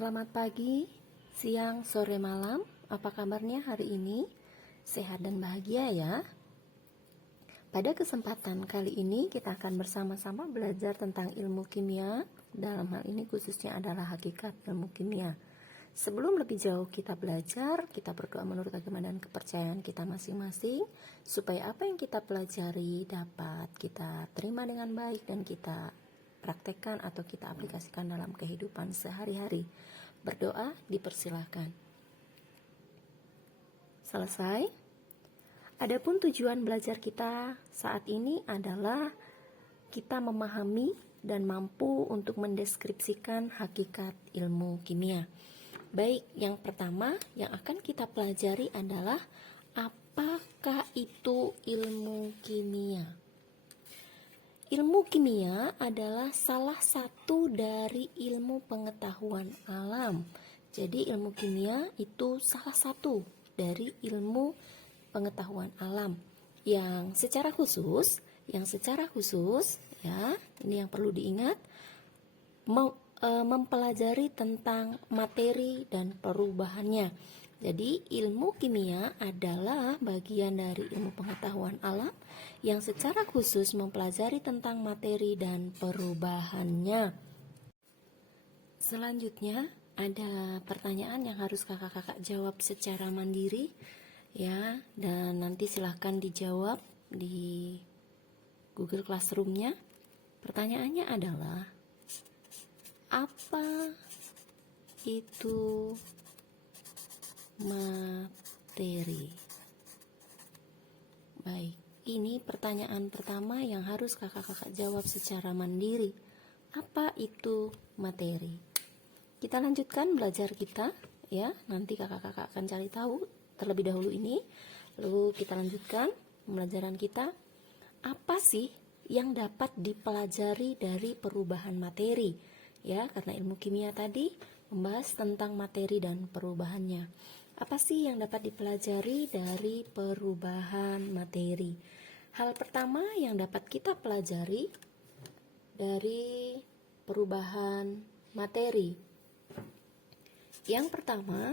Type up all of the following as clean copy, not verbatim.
Selamat pagi, siang, sore, malam. Apa kabarnya hari ini? Sehat dan bahagia ya. Pada kesempatan kali ini kita akan bersama-sama belajar tentang ilmu kimia. Dalam hal ini khususnya adalah hakikat ilmu kimia. Sebelum lebih jauh kita belajar, kita berdoa menurut agama dan kepercayaan kita masing-masing, supaya apa yang kita pelajari dapat kita terima dengan baik dan kita praktekkan atau kita aplikasikan dalam kehidupan sehari-hari. Berdoa dipersilahkan. Selesai. Adapun tujuan belajar kita saat ini adalah kita memahami dan mampu untuk mendeskripsikan hakikat ilmu kimia. Baik, yang pertama yang akan kita pelajari adalah apakah itu ilmu kimia? Ilmu kimia adalah salah satu dari ilmu pengetahuan alam. Jadi ilmu kimia itu salah satu dari ilmu pengetahuan alam yang secara khusus ya, ini yang perlu diingat, mempelajari tentang materi dan perubahannya. Jadi ilmu kimia adalah bagian dari ilmu pengetahuan alam yang secara khusus mempelajari tentang materi dan perubahannya. Selanjutnya ada pertanyaan yang harus kakak-kakak jawab secara mandiri ya, dan nanti silahkan dijawab di Google Classroom-nya. Pertanyaannya adalah, apa itu materi? Baik, ini pertanyaan pertama yang harus kakak-kakak jawab secara mandiri. Apa itu materi? Kita lanjutkan belajar kita ya. Nanti kakak-kakak akan cari tahu terlebih dahulu ini. Lalu kita lanjutkan pembelajaran kita. Apa sih yang dapat dipelajari dari perubahan materi? Ya, karena ilmu kimia tadi membahas tentang materi dan perubahannya. Apa sih yang dapat dipelajari dari perubahan materi? Hal pertama yang dapat kita pelajari dari perubahan materi. Yang pertama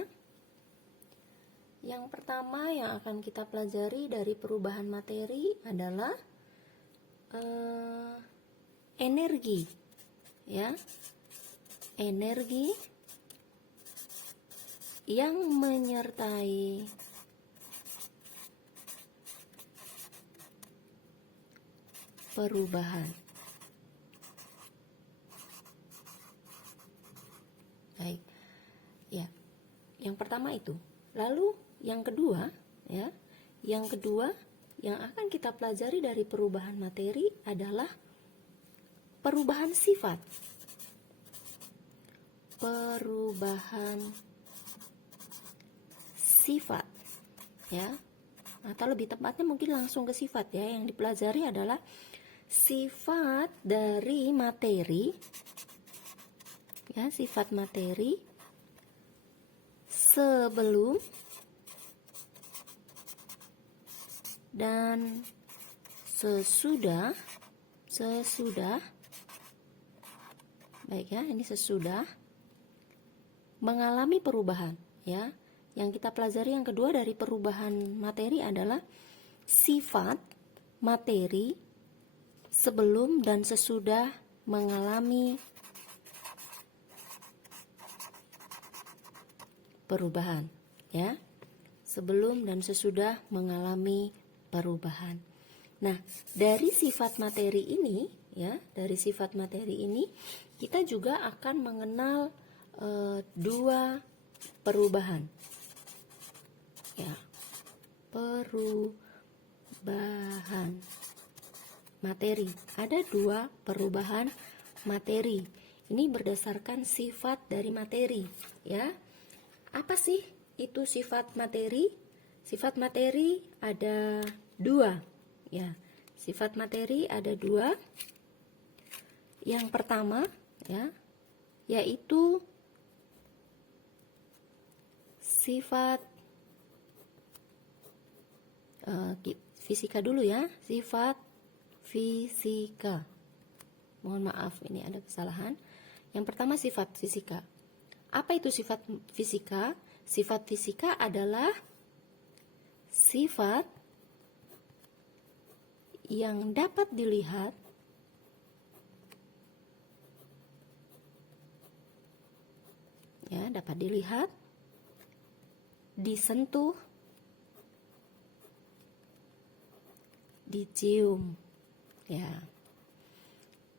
yang akan kita pelajari dari perubahan materi adalah energi. Ya. Energi yang menyertai perubahan. Baik. Ya. Yang pertama itu. Lalu yang kedua, ya. Yang kedua yang akan kita pelajari dari perubahan materi adalah perubahan sifat. Perubahan sifat ya, atau lebih tepatnya mungkin langsung ke sifat ya. Yang dipelajari adalah sifat dari materi ya, sifat materi sebelum dan sesudah baik ya, ini sesudah mengalami perubahan ya. Yang kita pelajari yang kedua dari perubahan materi adalah sifat materi sebelum dan sesudah mengalami perubahan ya. Sebelum dan sesudah mengalami perubahan. Nah, dari sifat materi ini ya, dari sifat materi ini kita juga akan mengenal dua perubahan. Ya, perubahan materi. Ada dua perubahan materi. Ini berdasarkan sifat dari materi, ya. Apa sih itu sifat materi? Sifat materi ada dua, ya. Sifat materi ada dua. Yang pertama, ya, yaitu sifat fisika dulu ya, sifat fisika. Mohon maaf, ini ada kesalahan. Yang pertama sifat fisika. Apa itu sifat fisika? Sifat fisika adalah sifat yang dapat dilihat ya, dapat dilihat, disentuh, dicium. Ya.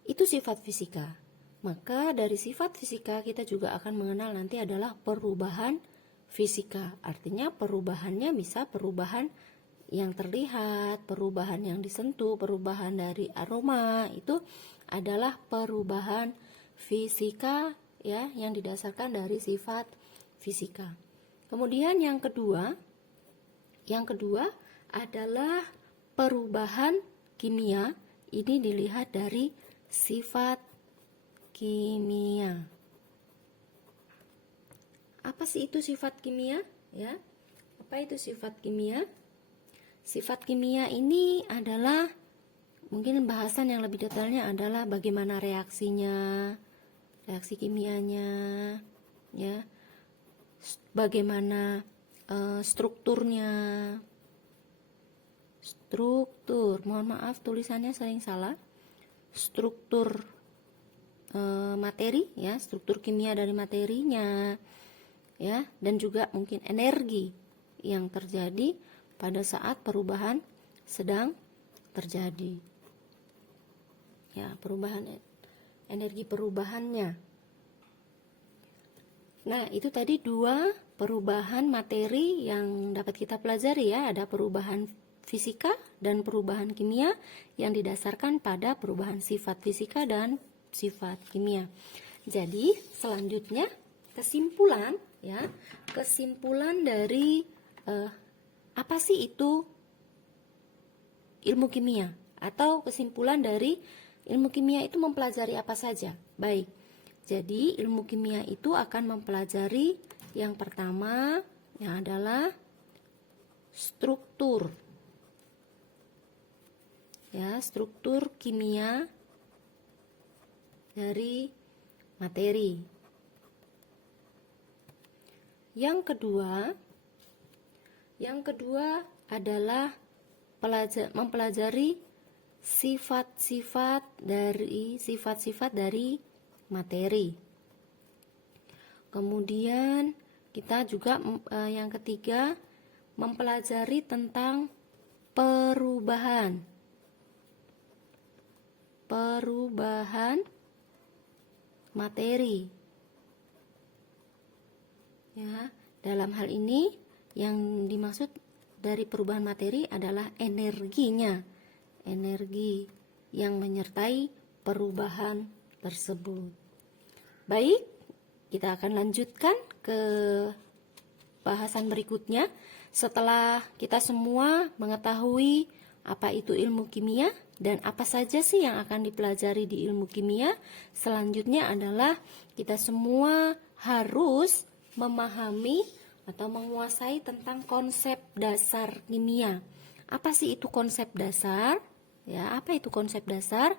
Itu sifat fisika. Maka dari sifat fisika kita juga akan mengenal nanti adalah perubahan fisika. Artinya perubahannya bisa perubahan yang terlihat, perubahan yang disentuh, perubahan dari aroma, itu adalah perubahan fisika ya, yang didasarkan dari sifat fisika. Kemudian yang kedua adalah perubahan kimia. Ini dilihat dari sifat kimia. Apa sih itu sifat kimia? Ya, apa itu sifat kimia? Sifat kimia ini adalah, mungkin bahasan yang lebih detailnya adalah bagaimana reaksinya, reaksi kimianya, ya, bagaimana strukturnya. Mohon maaf tulisannya sering salah. Struktur materi, ya, struktur kimia dari materinya, ya, dan juga mungkin energi yang terjadi pada saat perubahan sedang terjadi. Ya, energi perubahannya. Nah, itu tadi 2 perubahan materi yang dapat kita pelajari ya. Ada perubahan fisika dan perubahan kimia yang didasarkan pada perubahan sifat fisika dan sifat kimia. Jadi, selanjutnya kesimpulan ya. Kesimpulan dari apa sih itu ilmu kimia? Atau kesimpulan dari ilmu kimia itu mempelajari apa saja? Baik, jadi ilmu kimia itu akan mempelajari yang pertama yang adalah struktur. Ya, struktur kimia dari materi. Yang kedua adalah mempelajari sifat-sifat dari materi. Kemudian kita juga yang ketiga mempelajari tentang perubahan materi. Ya, dalam hal ini yang dimaksud dari perubahan materi adalah energinya, energi yang menyertai perubahan tersebut. Baik, kita akan lanjutkan ke bahasan berikutnya. Setelah kita semua mengetahui apa itu ilmu kimia dan apa saja sih yang akan dipelajari di ilmu kimia, selanjutnya adalah kita semua harus memahami atau menguasai tentang konsep dasar kimia. Apa sih itu konsep dasar? Ya, apa itu konsep dasar?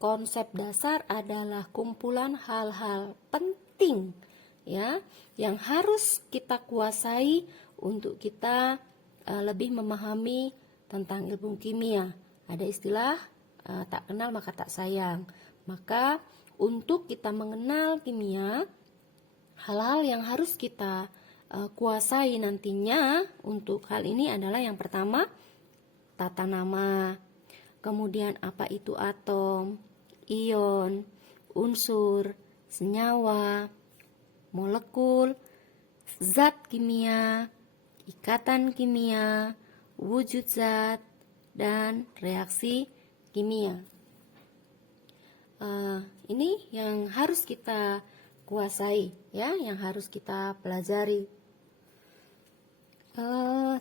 Konsep dasar adalah kumpulan hal-hal penting ya yang harus kita kuasai untuk kita lebih memahami tentang ilmu kimia. Ada istilah tak kenal maka tak sayang. Maka untuk kita mengenal kimia, hal-hal yang harus kita kuasai nantinya untuk hal ini adalah yang pertama tata nama, kemudian apa itu atom, ion, unsur, senyawa, molekul, zat kimia, ikatan kimia, wujud zat, dan reaksi kimia. Ini yang harus kita kuasai ya, yang harus kita pelajari.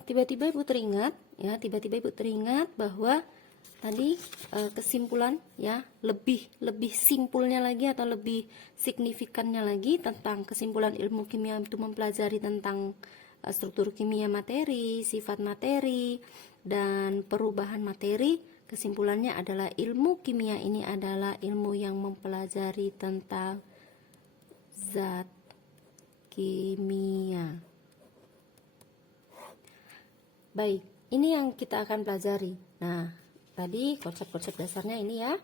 Tiba-tiba ibu teringat bahwa tadi kesimpulan ya, lebih simpulnya lagi atau lebih signifikannya lagi tentang kesimpulan ilmu kimia itu mempelajari tentang struktur kimia materi, sifat materi, dan perubahan materi. Kesimpulannya adalah ilmu kimia ini adalah ilmu yang mempelajari tentang zat kimia. Baik, ini yang kita akan pelajari. Nah, tadi konsep-konsep dasarnya ini ya.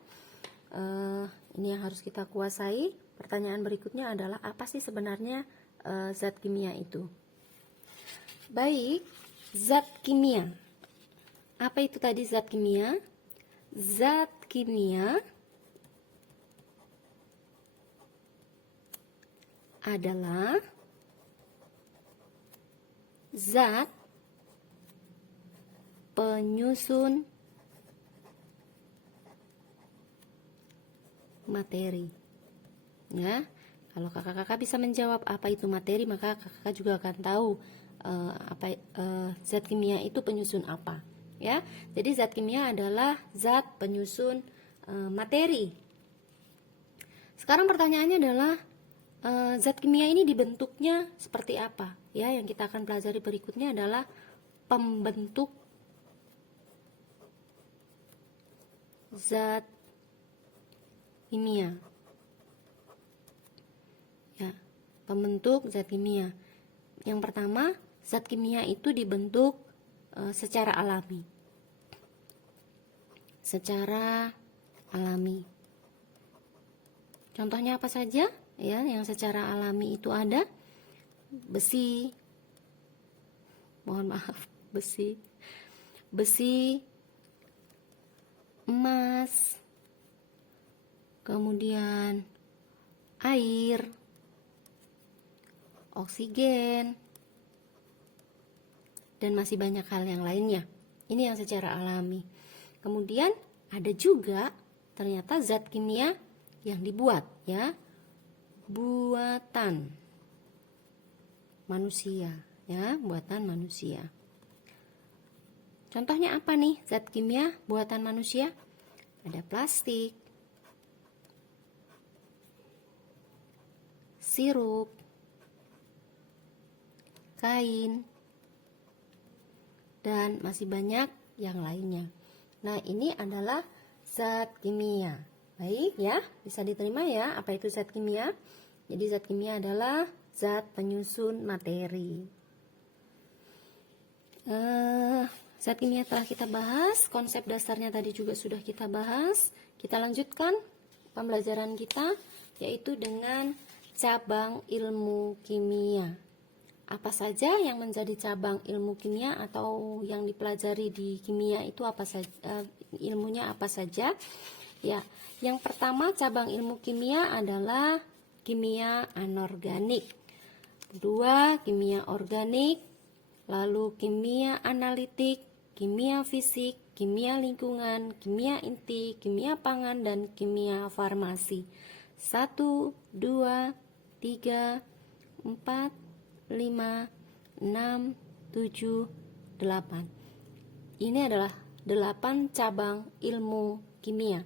Ini yang harus kita kuasai. Pertanyaan berikutnya adalah apa sih sebenarnya zat kimia itu? Baik, zat kimia. Apa itu tadi zat kimia? Zat kimia adalah zat penyusun materi. Ya, kalau kakak-kakak bisa menjawab apa itu materi, maka kakak juga akan tahu zat kimia itu penyusun apa. Ya, jadi zat kimia adalah zat penyusun materi. Sekarang pertanyaannya adalah zat kimia ini dibentuknya seperti apa? Ya, yang kita akan pelajari berikutnya adalah pembentuk zat kimia. Ya, pembentuk zat kimia. Yang pertama, zat kimia itu dibentuk secara alami. Secara alami. Contohnya apa saja? Ya, yang secara alami itu ada besi. Mohon maaf, besi, emas, kemudian air, oksigen, dan masih banyak hal yang lainnya. Ini yang secara alami. Kemudian ada juga ternyata zat kimia yang dibuat, ya, buatan manusia, ya, buatan manusia. Contohnya apa nih zat kimia buatan manusia? Ada plastik, sirup, kain, dan masih banyak yang lainnya. Nah, ini adalah zat kimia. Baik ya, bisa diterima ya apa itu zat kimia? Jadi zat kimia adalah zat penyusun materi. Zat kimia telah kita bahas, konsep dasarnya tadi juga sudah kita bahas. Kita lanjutkan pembelajaran kita, yaitu dengan cabang ilmu kimia. Apa saja yang menjadi cabang ilmu kimia atau yang dipelajari di kimia itu apa saja, ilmunya apa saja? Ya, yang pertama cabang ilmu kimia adalah kimia anorganik. Kedua, kimia organik, lalu kimia analitik, kimia fisik, kimia lingkungan, kimia inti, kimia pangan, dan kimia farmasi. 1, 2, 3, 4, 5, 6, 7, 8. Ini adalah 8 cabang ilmu kimia.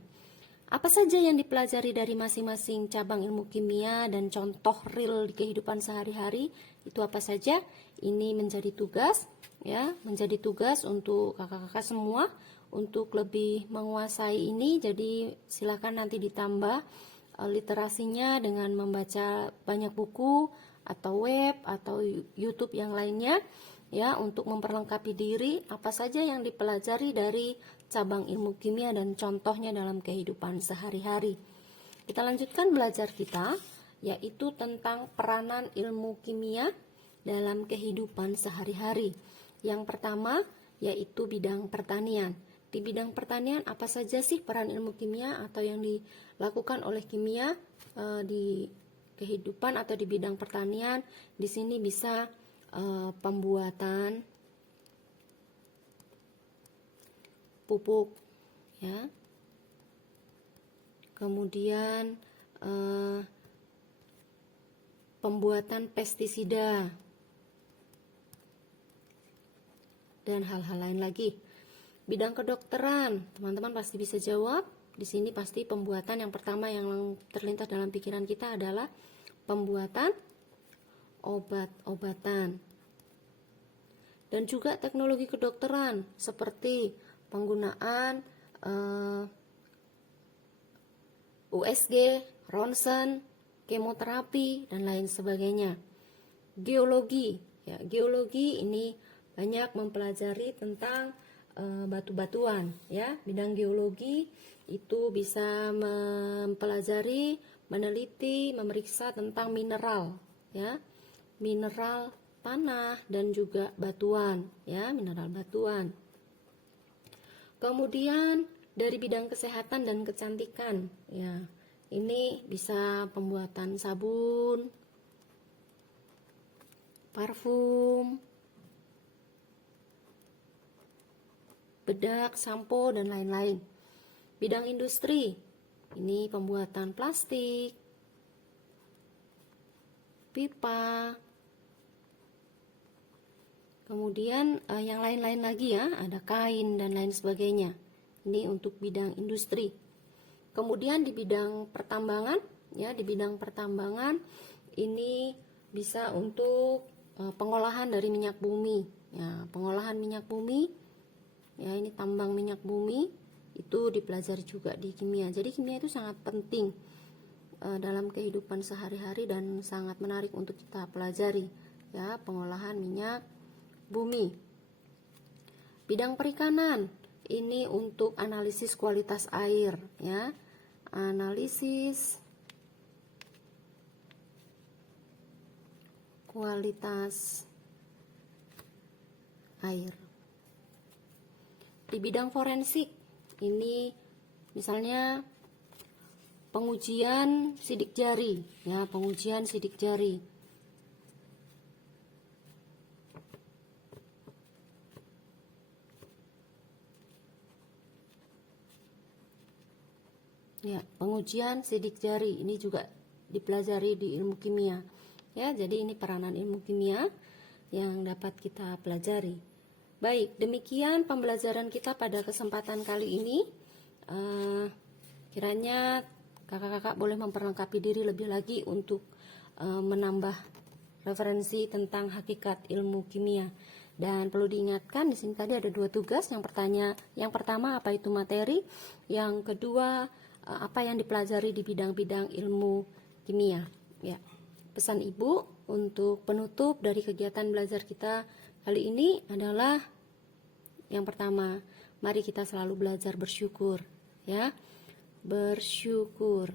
Apa saja yang dipelajari dari masing-masing cabang ilmu kimia dan contoh real di kehidupan sehari-hari itu apa saja? Ini menjadi tugas, ya, menjadi tugas untuk kakak-kakak semua untuk lebih menguasai ini. Jadi silakan nanti ditambah literasinya dengan membaca banyak buku atau web atau YouTube yang lainnya, ya, untuk memperlengkapi diri apa saja yang dipelajari dari cabang ilmu kimia dan contohnya dalam kehidupan sehari-hari. Kita lanjutkan belajar kita, yaitu tentang peranan ilmu kimia dalam kehidupan sehari-hari. Yang pertama yaitu bidang pertanian. Di bidang pertanian apa saja sih peran ilmu kimia atau yang dilakukan oleh kimia di kehidupan atau di bidang pertanian? Di sini bisa pembuatan pupuk, ya, kemudian pembuatan pestisida dan hal-hal lain lagi. Bidang kedokteran, teman-teman pasti bisa jawab. Di sini pasti pembuatan yang pertama yang terlintas dalam pikiran kita adalah pembuatan obat-obatan. Dan juga teknologi kedokteran seperti penggunaan USG, ronsen, kemoterapi, dan lain sebagainya. geologi. Ya, geologi ini banyak mempelajari tentang batu-batuan. Ya, bidang geologi itu bisa mempelajari, meneliti, memeriksa tentang mineral. Ya, mineral tanah dan juga batuan. Ya, mineral batuan. Kemudian dari bidang kesehatan dan kecantikan, ya, ini bisa pembuatan sabun, parfum, bedak, sampo, dan lain-lain. Bidang industri, ini pembuatan plastik, pipa, kemudian yang lain-lain lagi ya, ada kain dan lain sebagainya. Ini untuk bidang industri. Kemudian di bidang pertambangan, ya, di bidang pertambangan ini bisa untuk pengolahan dari minyak bumi. Ya, pengolahan minyak bumi, ya, ini tambang minyak bumi itu dipelajari juga di kimia. Jadi kimia itu sangat penting dalam kehidupan sehari-hari dan sangat menarik untuk kita pelajari, ya, pengolahan minyak bumi. Bidang perikanan ini untuk analisis kualitas air, ya, analisis kualitas air. Di bidang forensik ini misalnya pengujian sidik jari, ya, pengujian sidik jari. Ya, pengujian sidik jari ini juga dipelajari di ilmu kimia. Ya, jadi ini peranan ilmu kimia yang dapat kita pelajari. Baik, demikian pembelajaran kita pada kesempatan kali ini. Kiranya kakak-kakak boleh memperlengkapi diri lebih lagi untuk menambah referensi tentang hakikat ilmu kimia. Dan perlu diingatkan di sini tadi ada 2 tugas. Yang pertama apa itu materi, yang kedua apa yang dipelajari di bidang-bidang ilmu kimia. Ya, pesan ibu untuk penutup dari kegiatan belajar kita kali ini adalah yang pertama, mari kita selalu belajar bersyukur, ya, bersyukur.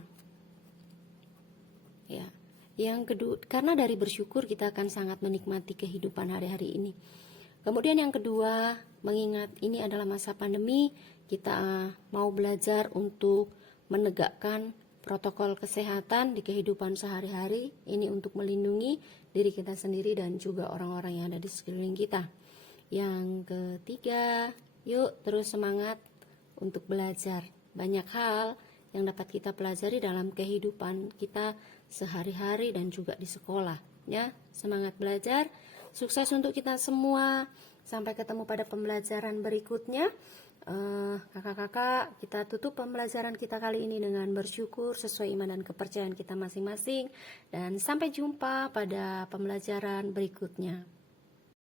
Ya, yang kedua, karena dari bersyukur kita akan sangat menikmati kehidupan hari-hari ini. Kemudian yang kedua, mengingat ini adalah masa pandemi, kita mau belajar untuk menegakkan protokol kesehatan di kehidupan sehari-hari, ini untuk melindungi diri kita sendiri dan juga orang-orang yang ada di sekeliling kita. Yang ketiga, yuk terus semangat untuk belajar. Banyak hal yang dapat kita pelajari dalam kehidupan kita sehari-hari dan juga di sekolah, ya. Semangat belajar. Sukses untuk kita semua. Sampai ketemu pada pembelajaran berikutnya. Kakak-kakak, kita tutup pembelajaran kita kali ini dengan bersyukur sesuai iman dan kepercayaan kita masing-masing. Dan sampai jumpa pada pembelajaran berikutnya.